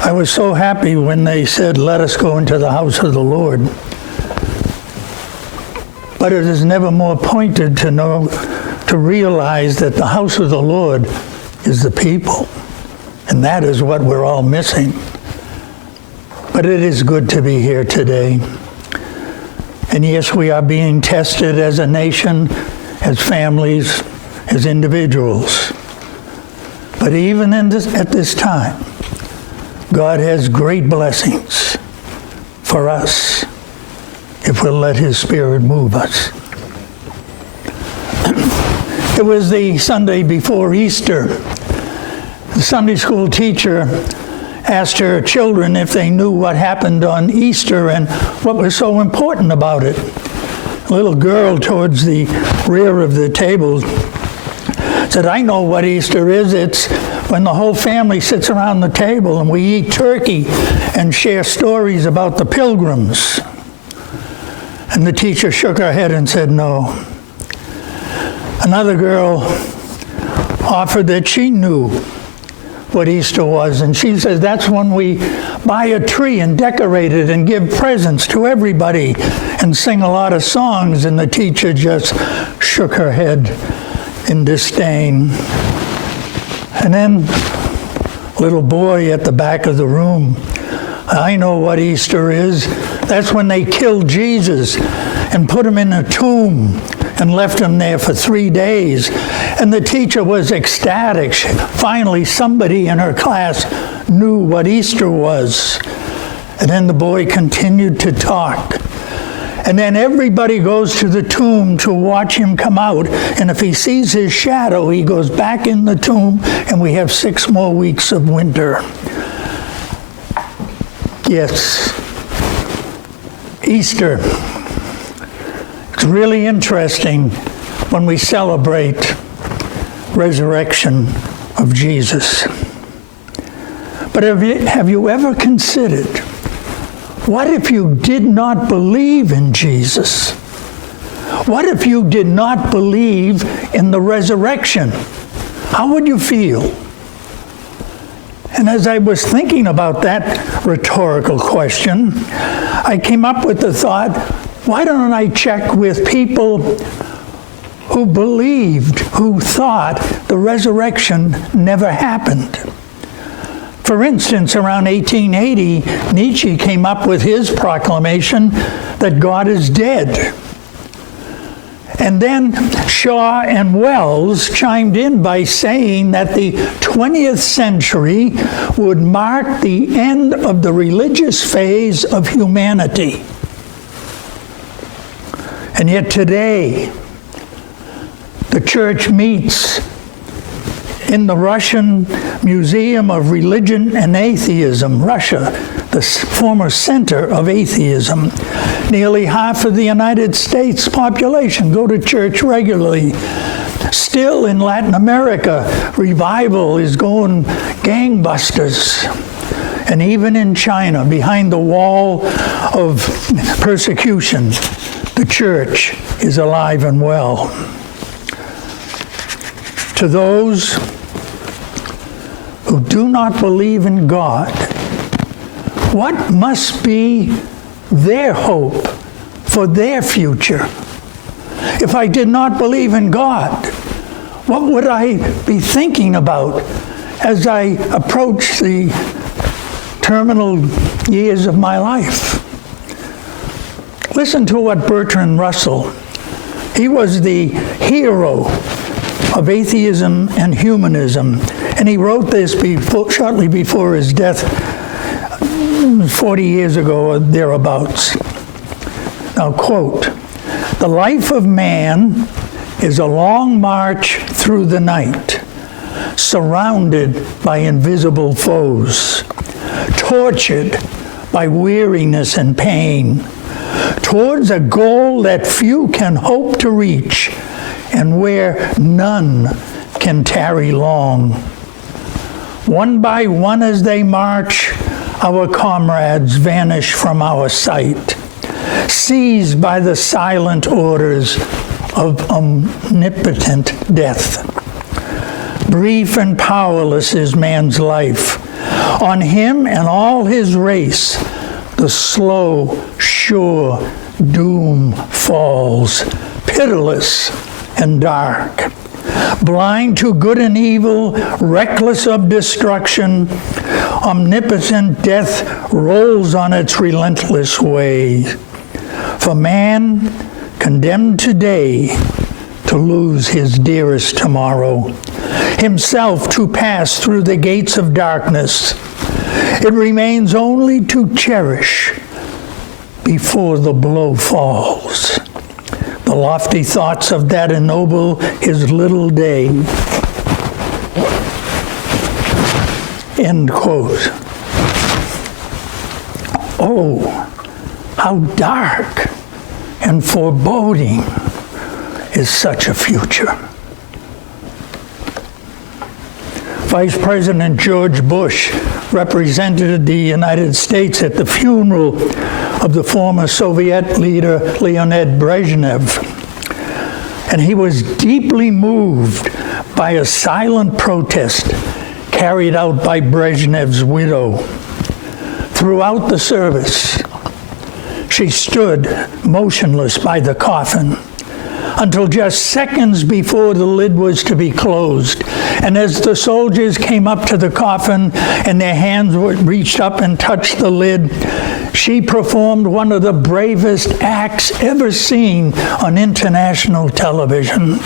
I was so happy when they said, "Let us go into the house of the Lord." But it is never more pointed to realize that the house of the Lord is the people. And that is what we're all missing. But it is good to be here today. And yes, we are being tested as a nation, as families, as individuals. But even at this time, God has great blessings for us if we'll let His Spirit move us. It was the Sunday before Easter. The Sunday school teacher asked her children if they knew what happened on Easter and what was so important about it. A little girl towards the rear of the table said, "I know what Easter is. It's when the whole family sits around the table and we eat turkey and share stories about the pilgrims." And the teacher shook her head and said, "No." Another girl offered that she knew what Easter was, and she says, "That's when we buy a tree and decorate it and give presents to everybody and sing a lot of songs." And the teacher just shook her head in disdain. And then a little boy at the back of the room, "I know what Easter is. That's when they killed Jesus and put him in a tomb and left him there for 3 days." And the teacher was ecstatic. Finally, somebody in her class knew what Easter was. And then the boy continued to talk. And then everybody goes to the tomb to watch him come out. And if he sees his shadow, he goes back in the tomb, and we have 6 more weeks of winter. Yes, Easter. It's really interesting when we celebrate resurrection of Jesus. But have you ever considered, what if you did not believe in Jesus? What if you did not believe in the resurrection? How would you feel? And as I was thinking about that rhetorical question, I came up with the thought, why don't I check with people who believed, who thought the resurrection never happened? For instance, around 1880, Nietzsche came up with his proclamation that God is dead. And then Shaw and Wells chimed in by saying that the 20th century would mark the end of the religious phase of humanity. And yet today, the church meets in the Russian Museum of Religion and Atheism, Russia, the former center of atheism. Nearly half of the United States population go to church regularly. Still in Latin America, revival is going gangbusters. And even in China, behind the wall of persecution, the church is alive and well. To those who do not believe in God, what must be their hope for their future? If I did not believe in God, what would I be thinking about as I approach the terminal years of my life? Listen to what Bertrand Russell, he was the hero of atheism and humanism, and he wrote this shortly before his death, 40 years ago or thereabouts. Now, quote, "The life of man is a long march through the night, surrounded by invisible foes, tortured by weariness and pain, towards a goal that few can hope to reach, and where none can tarry long. One by one as they march, our comrades vanish from our sight, seized by the silent orders of omnipotent death. Brief and powerless is man's life, On him and all his race, the slow, sure doom falls, pitiless and dark. Blind to good and evil, reckless of destruction, omnipotent death rolls on its relentless way. For man, condemned today to lose his dearest tomorrow, himself to pass through the gates of darkness, it remains only to cherish before the blow falls the lofty thoughts of that ennoble his little day. End quote. Oh, how dark and foreboding is such a future. Vice President George Bush represented the United States at the funeral of the former Soviet leader Leonid Brezhnev. And he was deeply moved by a silent protest carried out by Brezhnev's widow. Throughout the service, she stood motionless by the coffin until just seconds before the lid was to be closed. And as the soldiers came up to the coffin and their hands reached up and touched the lid, she performed one of the bravest acts ever seen on international television.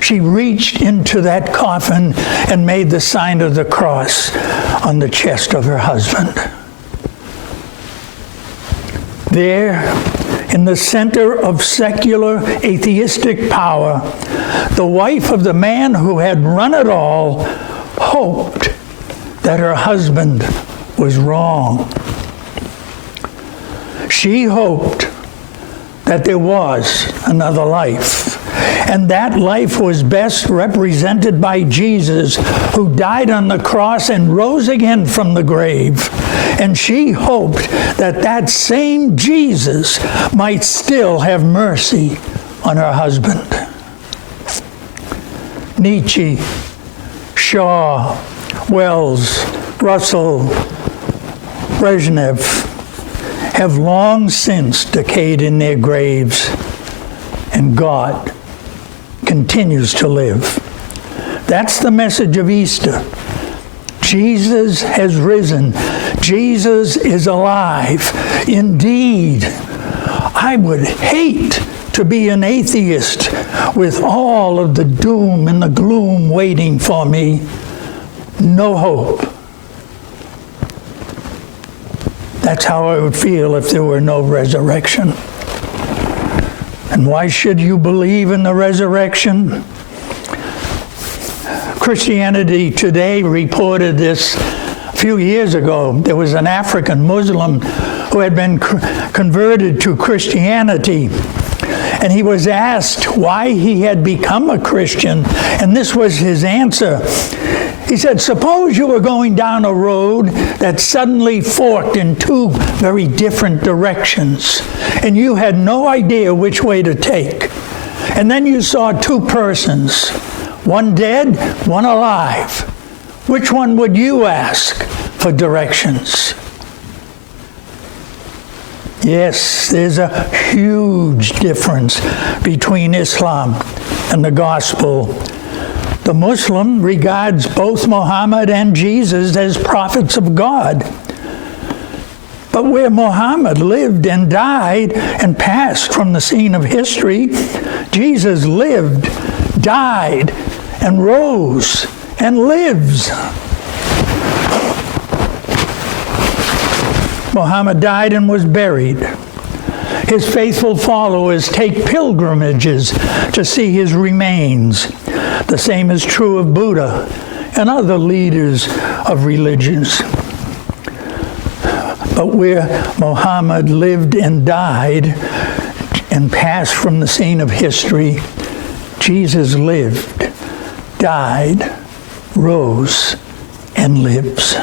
She reached into that coffin and made the sign of the cross on the chest of her husband. There, in the center of secular atheistic power, the wife of the man who had run it all hoped that her husband was wrong. She hoped that there was another life, and that life was best represented by Jesus, who died on the cross and rose again from the grave. And she hoped that that same Jesus might still have mercy on her husband. Nietzsche, Shaw, Wells, Russell, Brezhnev have long since decayed in their graves, and God continues to live. That's the message of Easter. Jesus has risen. Jesus is alive. Indeed, I would hate to be an atheist with all of the doom and the gloom waiting for me. No hope. That's how I would feel if there were no resurrection. And why should you believe in the resurrection? Christianity Today reported this a few years ago. There was an African Muslim who had been converted to Christianity, and he was asked why he had become a Christian, and this was his answer. He said, suppose you were going down a road that suddenly forked in two very different directions, and you had no idea which way to take. And then you saw two persons, one dead, one alive. Which one would you ask for directions? Yes, there's a huge difference between Islam and the gospel. The Muslim regards both Muhammad and Jesus as prophets of God. But where Muhammad lived and died and passed from the scene of history, Jesus lived, died, and rose and lives. Muhammad died and was buried. His faithful followers take pilgrimages to see his remains. The same is true of Buddha and other leaders of religions. But where Muhammad lived and died and passed from the scene of history, Jesus lived, died, rose, and lives.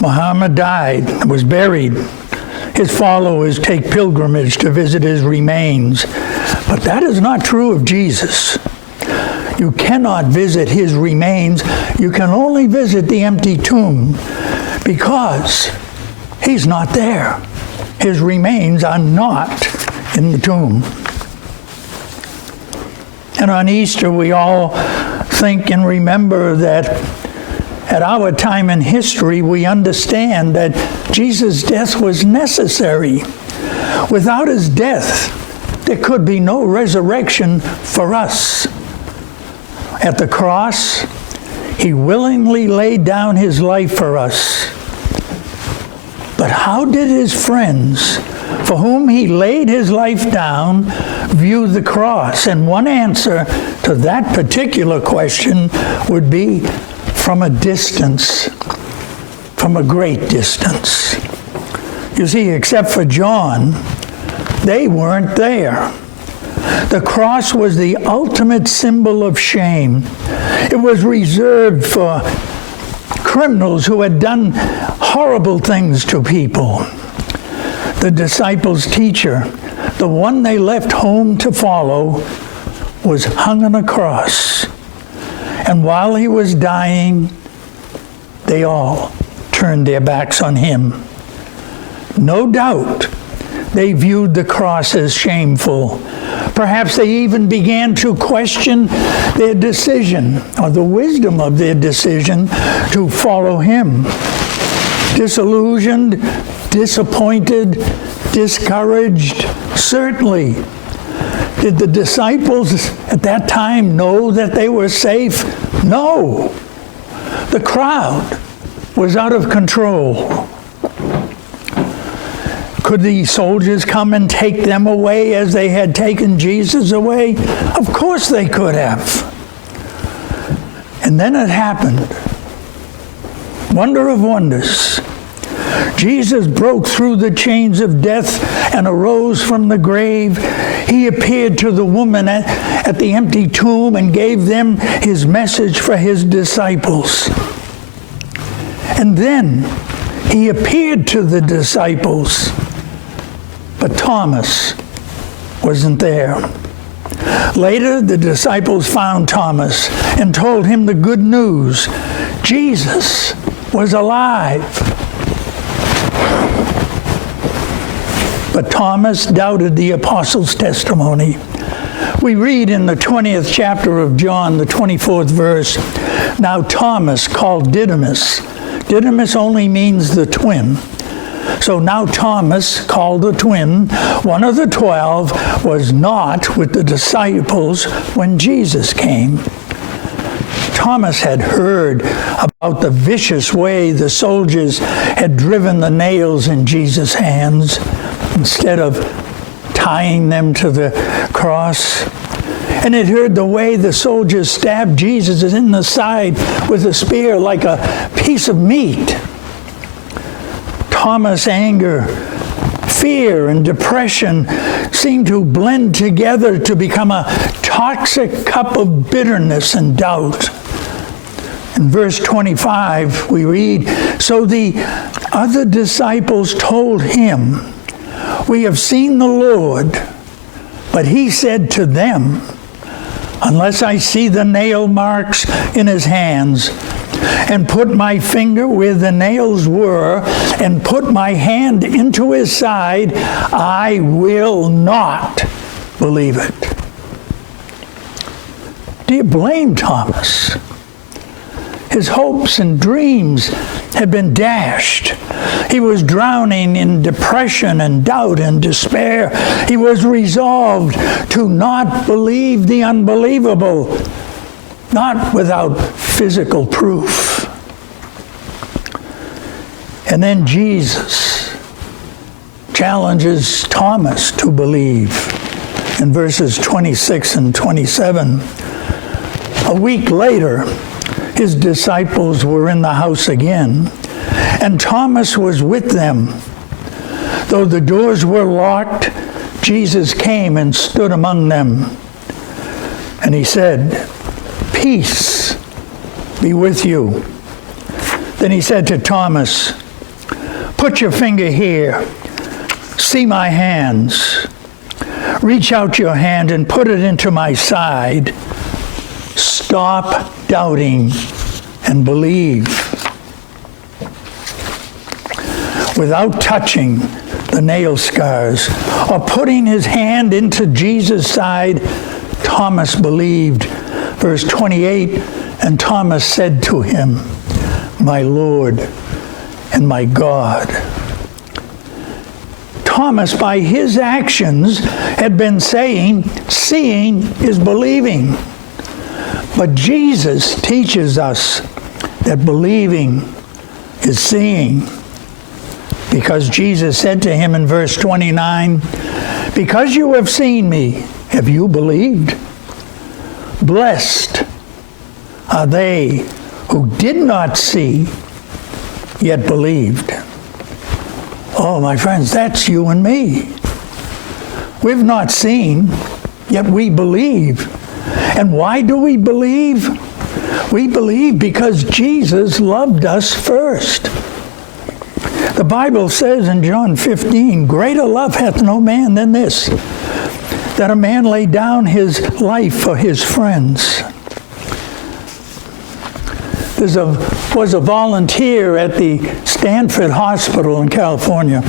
Muhammad died, was buried. His followers take pilgrimage to visit his remains. But that is not true of Jesus. You cannot visit his remains. You can only visit the empty tomb because he's not there. His remains are not in the tomb. And on Easter, we all think and remember that at our time in history, we understand that Jesus' death was necessary. Without his death, there could be no resurrection for us. At the cross, he willingly laid down his life for us. But how did his friends, for whom he laid his life down, view the cross? And one answer to that particular question would be from a distance, from a great distance. You see, except for John, they weren't there. The cross was the ultimate symbol of shame. It was reserved for criminals who had done horrible things to people. The disciples' teacher, the one they left home to follow, was hung on a cross. And while he was dying, they all turned their backs on him. No doubt, they viewed the cross as shameful. Perhaps they even began to question their decision or the wisdom of their decision to follow him. Disillusioned, disappointed, discouraged, certainly. Did the disciples at that time know that they were safe? No. The crowd was out of control. Could the soldiers come and take them away as they had taken Jesus away? Of course they could have. And then it happened. Wonder of wonders. Jesus broke through the chains of death and arose from the grave. He appeared to the woman at the empty tomb and gave them his message for his disciples. And then he appeared to the disciples. But Thomas wasn't there. Later, the disciples found Thomas and told him the good news. Jesus was alive. But Thomas doubted the apostles' testimony. We read in the 20th chapter of John, the 24th verse, "Now Thomas, called Didymus." Didymus only means the twin. So now Thomas, called the twin, one of the 12, was not with the disciples when Jesus came. Thomas had heard about the vicious way the soldiers had driven the nails in Jesus' hands instead of tying them to the cross. And had heard the way the soldiers stabbed Jesus in the side with a spear like a piece of meat. Thomas' anger, fear, and depression seemed to blend together to become a toxic cup of bitterness and doubt. In verse 25, we read, "So the other disciples told him, 'We have seen the Lord.' But he said to them, 'Unless I see the nail marks in his hands, and put my finger where the nails were, and put my hand into his side, I will not believe it.'" Do you blame Thomas? His hopes and dreams had been dashed. He was drowning in depression and doubt and despair. He was resolved to not believe the unbelievable, not without physical proof. And then Jesus challenges Thomas to believe in verses 26 and 27. A week later, his disciples were in the house again, and Thomas was with them. Though the doors were locked, Jesus came and stood among them. And he said, "Peace be with you." Then he said to Thomas, "Put your finger here. See my hands. Reach out your hand and put it into my side. stop doubting and believe. Without touching the nail scars or putting his hand into Jesus' side, Thomas believed. Verse 28, and Thomas said to him, my Lord and my God. Thomas, by his actions, had been saying, seeing is believing. But Jesus teaches us that believing is seeing. Because Jesus said to him in verse 29, because you have seen me, have you believed? Blessed are they who did not see, yet believed. Oh, my friends, that's you and me. We've not seen, yet we believe. And why do we believe? We believe because Jesus loved us first. The Bible says in John 15, greater love hath no man than this, that a man lay down his life for his friends. There was a volunteer at the Stanford Hospital in California.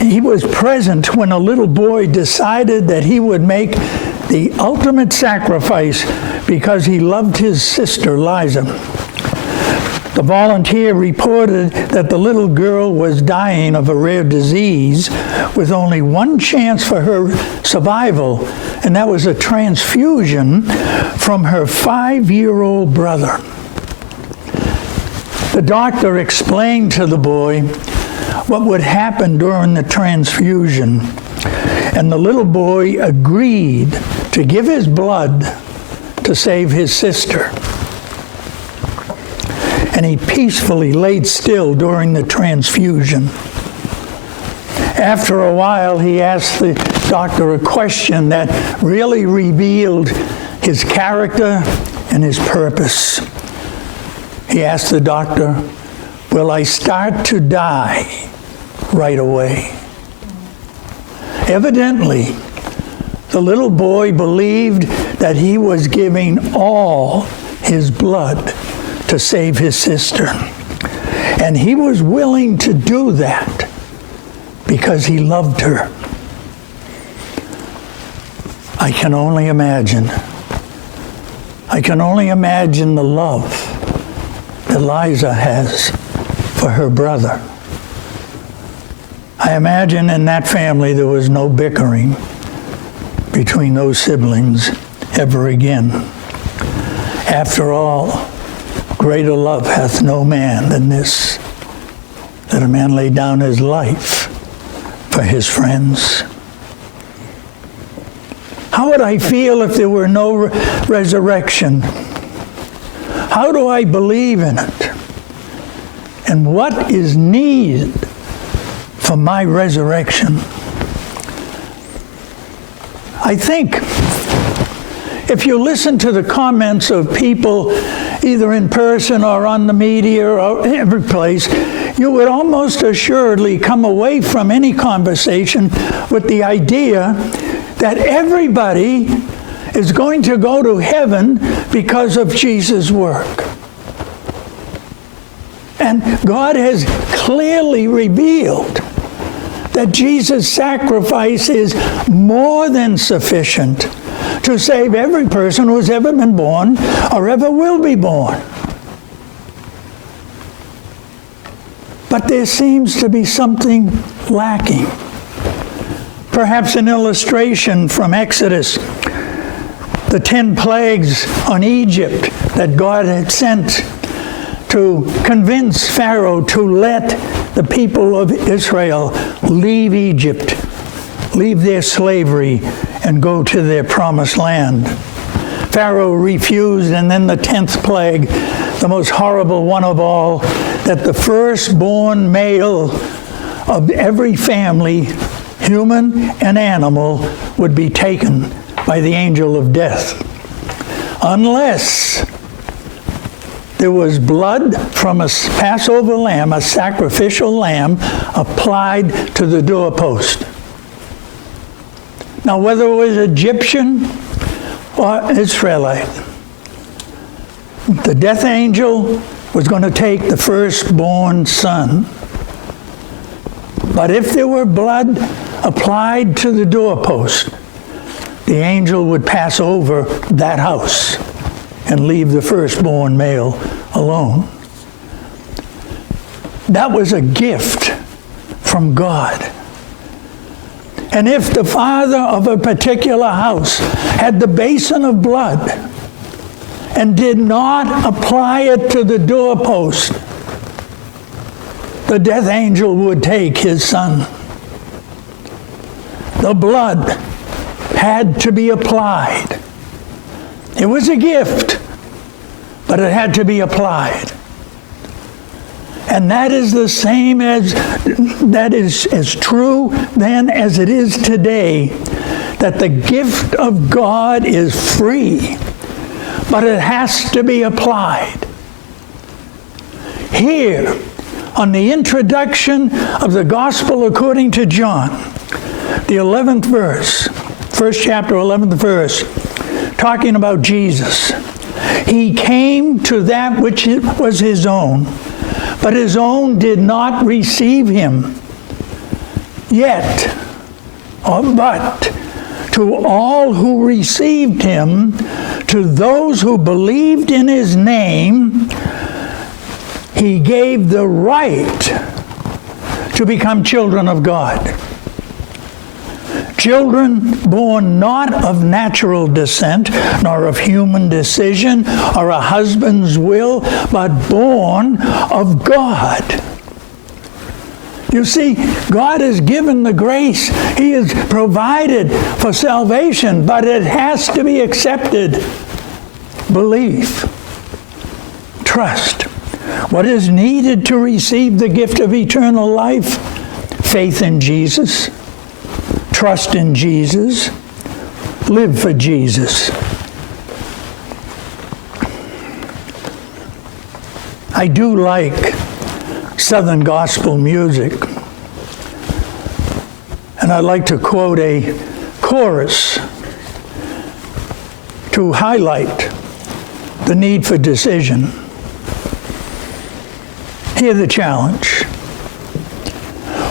He was present when a little boy decided that he would make the ultimate sacrifice because he loved his sister, Liza. The volunteer reported that the little girl was dying of a rare disease with only one chance for her survival, and that was a transfusion from her 5-year-old brother. The doctor explained to the boy what would happen during the transfusion, and the little boy agreed to give his blood to save his sister. And he peacefully laid still during the transfusion. After a while, he asked the doctor a question that really revealed his character and his purpose. He asked the doctor, will I start to die right away? Evidently, the little boy believed that he was giving all his blood to save his sister. And he was willing to do that because he loved her. I can only imagine the love that Liza has for her brother. I imagine in that family there was no bickering between those siblings ever again. After all, greater love hath no man than this, that a man lay down his life for his friends. How would I feel if there were no resurrection? How do I believe in it? And what is needed for my resurrection? I think if you listen to the comments of people either in person or on the media or every place, you would almost assuredly come away from any conversation with the idea that everybody is going to go to heaven because of Jesus' work. And God has clearly revealed that Jesus' sacrifice is more than sufficient to save every person who has ever been born or ever will be born. But there seems to be something lacking. Perhaps an illustration from Exodus, the 10 plagues on Egypt that God had sent to convince Pharaoh to let the people of Israel leave Egypt, leave their slavery, and go to their promised land. Pharaoh refused, and then the 10th plague, the most horrible one of all, that the firstborn male of every family, human and animal, would be taken by the angel of death, unless there was blood from a Passover lamb, a sacrificial lamb, applied to the doorpost. Now, whether it was Egyptian or Israelite. The death angel was going to take the firstborn son. But if there were blood applied to the doorpost, the angel would pass over that house and leave the firstborn male alone. That was a gift from God. And if the father of a particular house had the basin of blood and did not apply it to the doorpost, the death angel would take his son. The blood had to be applied. It was a gift, but it had to be applied. And that is the same that is as true then as it is today, that the gift of God is free, but it has to be applied. Here, on the introduction of the Gospel according to John, the 11th verse, first chapter, 11th verse, talking about Jesus. He came to that which was his own, but his own did not receive him. But to all who received him, to those who believed in his name, he gave the right to become children of God. Children born not of natural descent, nor of human decision, or a husband's will, but born of God. You see, God has given the grace. He has provided for salvation, but it has to be accepted. Belief, trust. What is needed to receive the gift of eternal life? Faith in Jesus, trust in Jesus, live for Jesus. I do like Southern gospel music, and I'd like to quote a chorus to highlight the need for decision. Hear the challenge.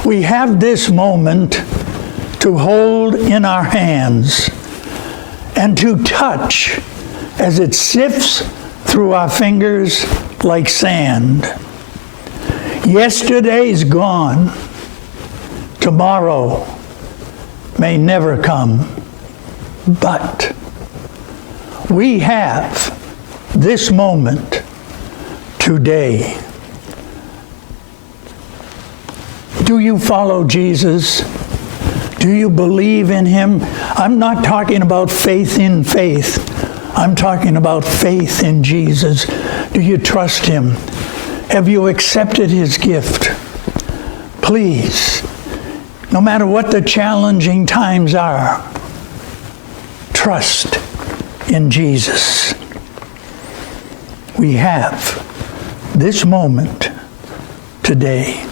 We have this moment to hold in our hands and to touch as it sifts through our fingers like sand. Yesterday's gone. Tomorrow may never come. But we have this moment today. Do you follow Jesus? Do you believe in him? I'm not talking about faith in faith. I'm talking about faith in Jesus. Do you trust him? Have you accepted his gift? Please, no matter what the challenging times are, trust in Jesus. We have this moment today.